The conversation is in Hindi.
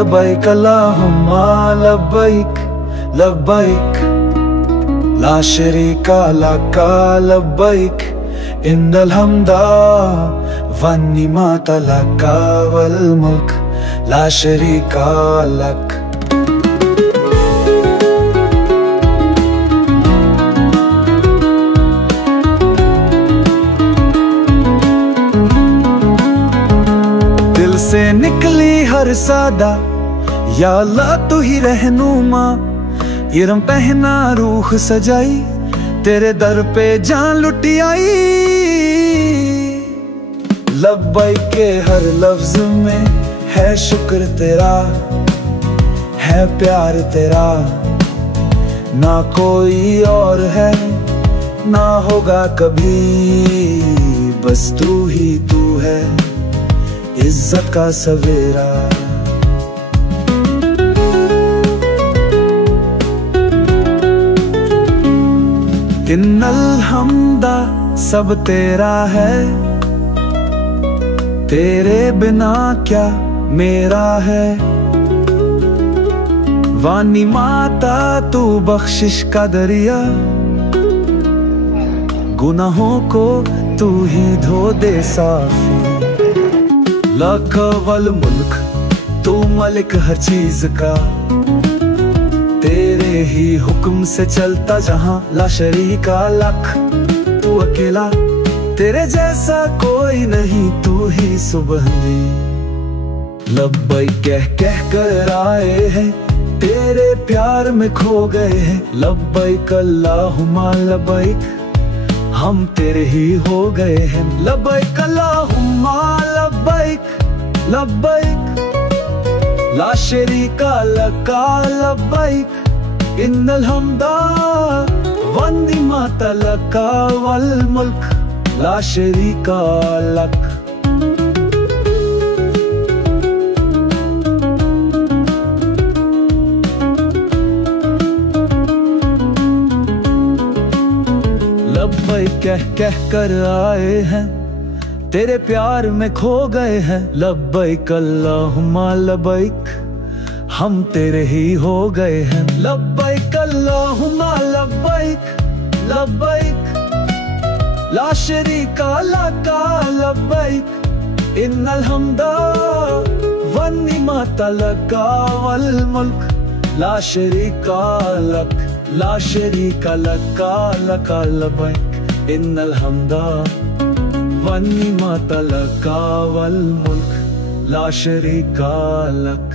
लब्बैक अल्लाहुम्मा लब्बैक लब्बैक ला शरीका लक लब्बैक इन्नल हम्दा वन्निमात लक वल मुल्क ला शरीका लक। दिल से निकली हर सादा या अल्लाह तू ही रहनुमा, इरम पहना रूह सजाई तेरे दर पे जान लुटी आई। लब्बैक के हर लफ्ज में है शुक्र तेरा, है प्यार तेरा, ना कोई और है ना होगा कभी, बस तू ही तू है इज्जत का सवेरा। इन्नल हम्दा सब तेरा है, तेरे बिना क्या मेरा है। वानी माता तू बख्शिश का दरिया, गुनाहों को तू ही धो दे साफी। लक वल मुल्क तू मलिक हर चीज का, तेरे ही हुक्म से चलता जहां ला शरीका लक। तू अकेला तेरे जैसा कोई नहीं, तू ही सुबहानी। लब्बैक कह कह कर आए हैं तेरे प्यार में खो गए हैं। लब्बैक अल्लाहुम्मा लब्बैक हम तेरे ही हो गए हैं। लब्बैक अल्लाहुम्मा लब्बैक लब्बैक ला शरीका लक लब्बैक इन्नल हम्दा वन्निमात लक वल मुल्क ला शरीका लक। लब्बैक कह कह कर आए हैं तेरे प्यार में खो गए हैं। लब्बैक अल्लाहुम्मा लब्बैक हम तेरे ही हो गए हैं। लब्बैक अल्लाहुम्मा लब्बैक लब्बैक ला शरीका लक लब्बैक इन्नल हम्दा वन्निमात लक वल मुल्क ला शरीका लक। ला शरीका लक लक लब्बैक इन्नल हम्दा वन्निमात लक वल मुल्क ला शरीका लक।